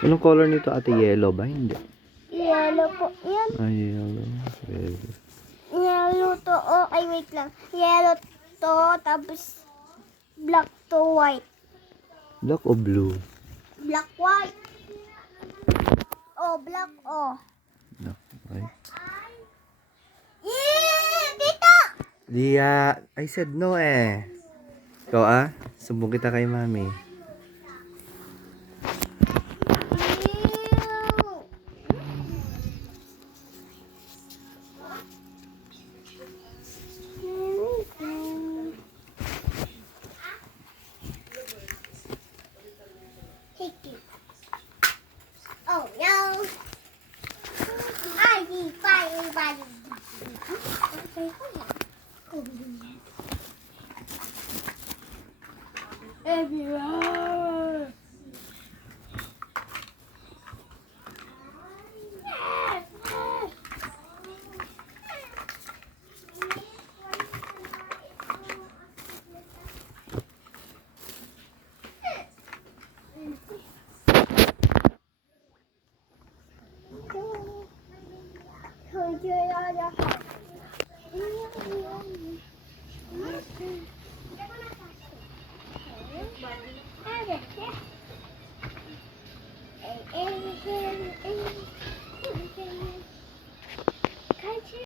Anong color nito ate? Yellow ba? Hindi. Yellow po yan. Ay, yellow. Yellow. Yellow to, oh, ay wait lang. Yellow to, tapos black to white. Black o blue? Black, white. Oh, black, oh. Black, white. Dito! Dia, I said no eh. Ikaw ah, sumbong kita kay mami. Oh no! I need fire, everywhere.